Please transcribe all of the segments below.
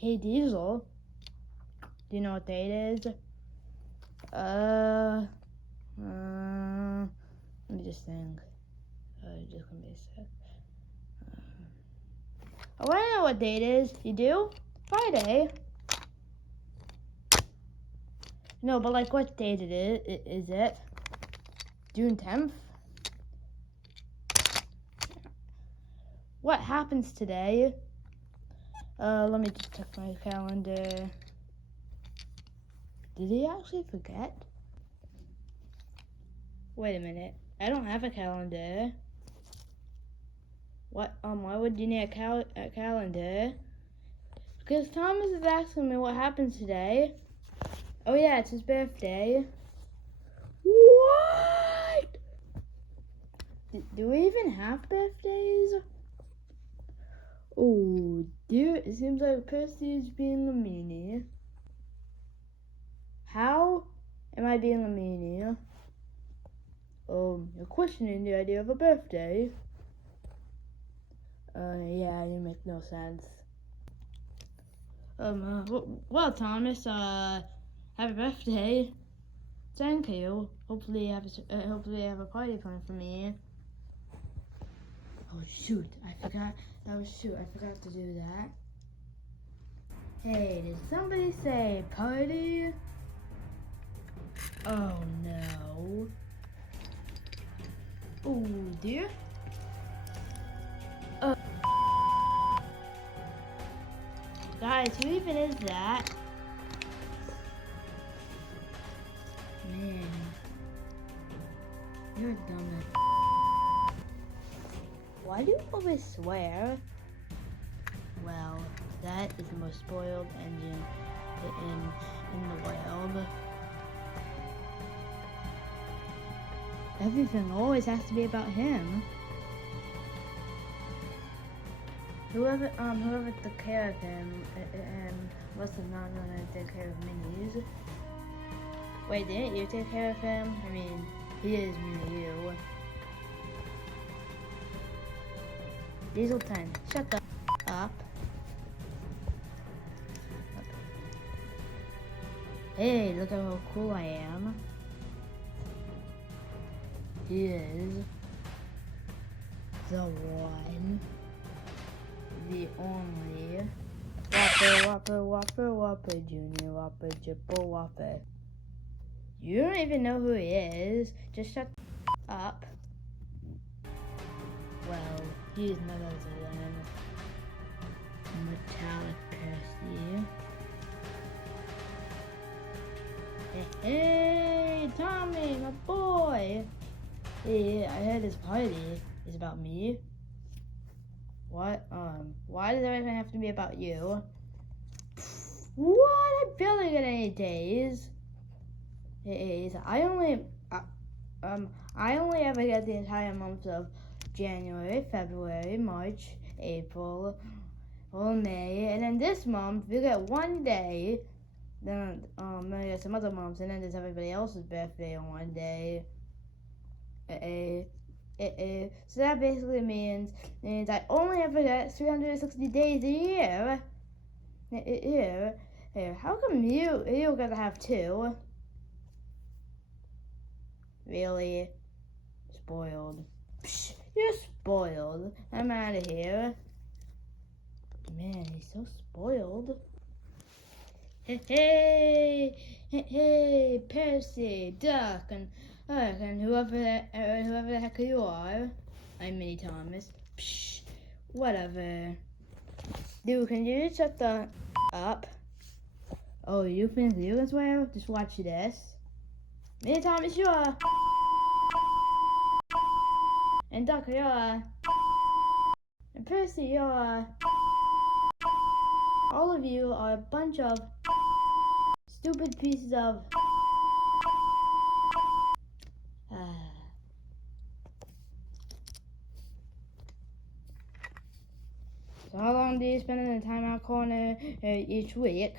Hey Diesel, do you know what date it is? Let me just think. Just gonna be a sec. I wanna know what date it is. You do? Friday. No, but like what date it is? Is it June 10th? What happens today? Let me just check my calendar. Did he actually forget? Wait a minute. I don't have a calendar. What? Why would you need a calendar? Because Thomas is asking me what happens today. Oh yeah, it's his birthday. What? Do we even have birthdays? Oh dear, it seems like Percy is being a meanie. How am I being a meanie? You're questioning the idea of a birthday. Yeah, you make no sense. Well, Thomas, happy birthday. Thank you. Hopefully you have a party planned for me. Oh shoot, I forgot to do that. Hey, did somebody say party? Oh no. Oh dear. Guys, who even is that? Man, you're dumb. Why do you always swear? Well, that is the most spoiled engine in the world. Everything always has to be about him. Whoever took care of him, must have not known how to take care of minis. Wait, didn't you take care of him? I mean, he is mini you. Diesel 10, shut the up. Hey, look at how cool I am. He is the one, the only Whopper, Junior Whopper, Jipper Whopper. You don't even know who he is. Just shut up. Well, he's none other than Metallic Percy. Hey, Tommy, my boy. Hey, I heard this party is about me. What? Why does everything have to be about you? What? I barely get any days. I only ever get the entire months of January, February, March, April, or May, and then this month we get one day. Then I get some other months, and then there's everybody else's birthday on one day. So that basically means I only ever get 360 days a year. Here, how come you gotta have two? Really? Spoiled. Psh, you're spoiled. I'm out of here. Man, he's so spoiled. Hey, Percy, Duck, and whoever the heck you are. I'm Mini Thomas. Psh, whatever. Dude, can you just shut the up? Oh, you think you can swear? Just watch this. Mini Thomas, you are. And Duck, you are. And Percy, you are. All of you are a bunch of stupid pieces of So how long do you spend in the timeout corner each week?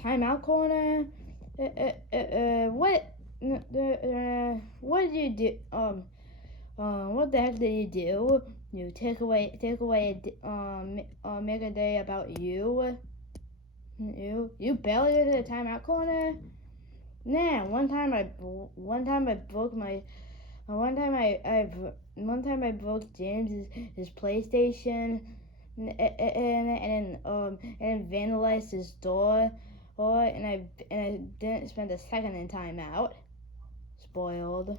Timeout corner? What? What did you do? what the heck did you do? You take away make a day about you. You barely did the timeout corner. Nah, one time I broke my one time I broke James his PlayStation and vandalized his door, and I didn't spend a second in timeout. Spoiled.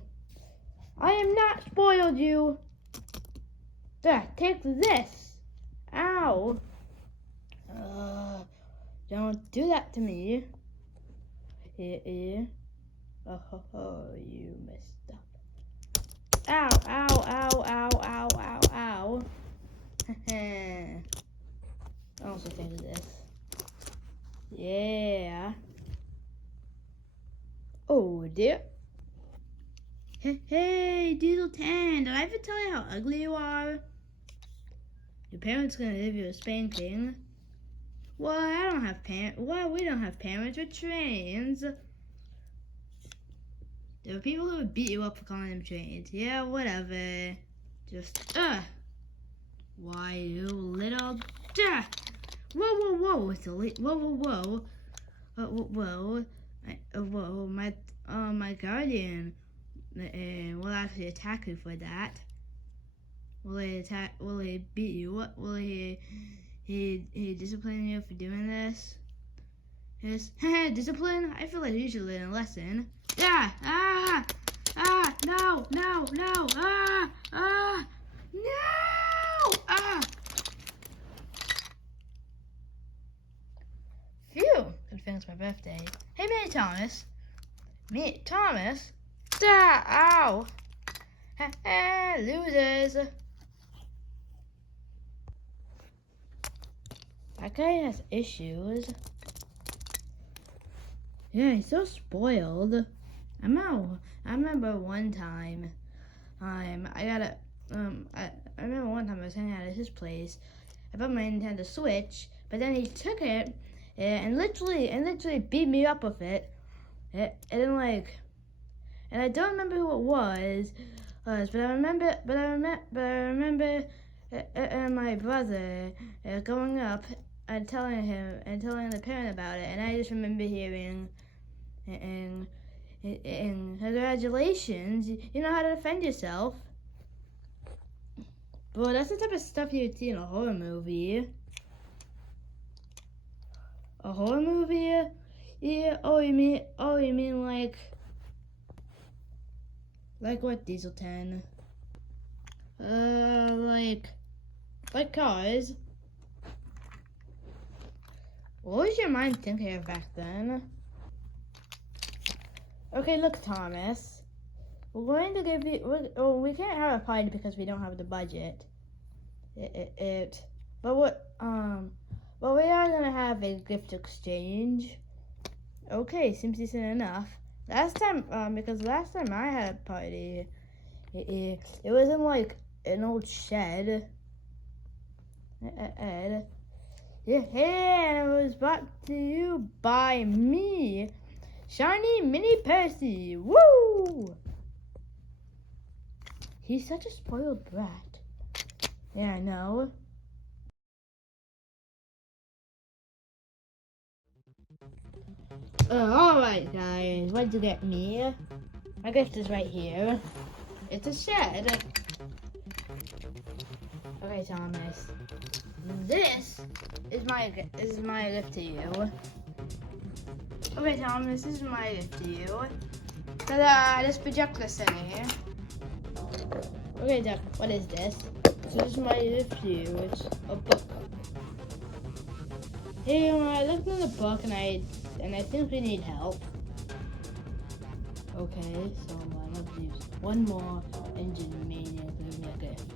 I am not spoiled, you. Take this. Ow. Don't do that to me. Oh, you messed up. Ow, ow, ow, ow, ow, ow, ow. I'll also take this. Yeah. Oh, dear. Hey, Diesel 10, did I ever tell you how ugly you are? Your parents gonna give you a spanking. Well, I don't have parents. Well, we don't have parents. We're trains. There are people who would beat you up for calling them trains. Yeah, whatever. Just, why, you little... Whoa, whoa, whoa. It's a whoa, whoa, whoa. Whoa. My guardian will actually attack you for that. Will he beat you up? Will he discipline you for doing this? Yes. Discipline? I feel like you should learn a lesson. No, Phew, good thing it's my birthday. Hey, Thomas. Ow. Losers. That guy has issues. Yeah, he's so spoiled. I remember one time, I remember one time I was hanging out at his place. I bought my Nintendo Switch, but then he took it and literally beat me up with it. And I don't remember who it was, but I remember my brother going up and telling the parent about it, and I just remember hearing, and congratulations, you know how to defend yourself. Well, that's the type of stuff you'd see in a horror movie. A horror movie? Yeah. Oh, you mean like what, Diesel 10? Like cars. What was your mind thinking of back then? Okay, look, Thomas. We're going to give you. We can't have a party because we don't have the budget. But we are gonna have a gift exchange. Okay, seems decent enough. Last time I had a party, it was in like an old shed. And it was brought to you by me, Shiny Mini Percy. Woo! He's such a spoiled brat. Yeah, I know. Alright guys, what did you get me? My gift is right here. It's a shed. Okay, Thomas. This is my gift to you. Okay, Thomas, this is my gift to you. Ta-da! This projector center. Okay, Doc, what is this? So this is my gift to you. It's a book. Hey, I looked in the book and I think we need help. Okay, so I'm gonna use one more engine maniac to give me a gift.